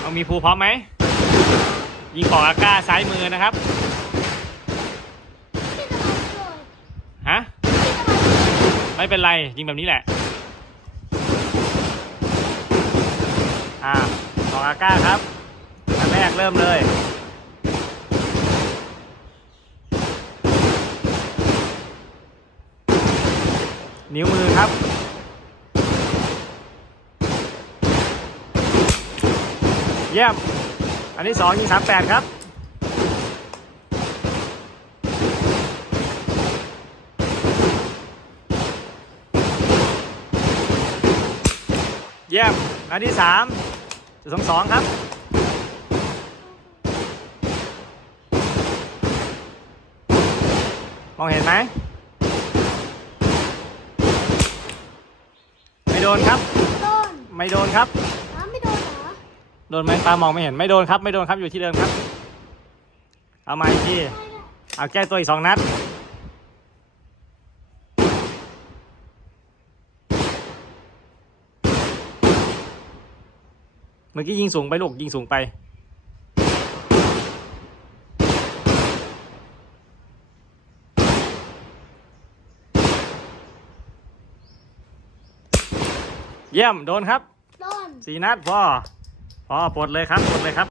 เอามีภูพร้อมไหม ยิงของอาก้าซ้ายมือนะครับ ฮะ ไม่เป็นไร ยิงแบบนี้แหละ อ่าของอาก้าครับ อันแรกเริ่มเลยนิ้วมือครับ เยี่ยม อันที่สองยิงสามแปดครับ เยี่ยม อันที่สามจุดสองสองครับ มองเห็นไหมไม่โดนครับโดนไม่โดนครับ น้ำไม่โดนเหรอ โดนไหมตามองไม่เห็นไม่โดนครับ ไม่โดนครับอยู่ที่เดิมครับ เอามาอีกทีไม่ได้เอาแก้ตัวอีกสองนัดเมื่อกี้ยิงสูงไปลูกยิงสูงไป เยี่ยม โดนครับ โดน สี่นัดพอ อ๋อปลดเลยครับปลดเลยครับ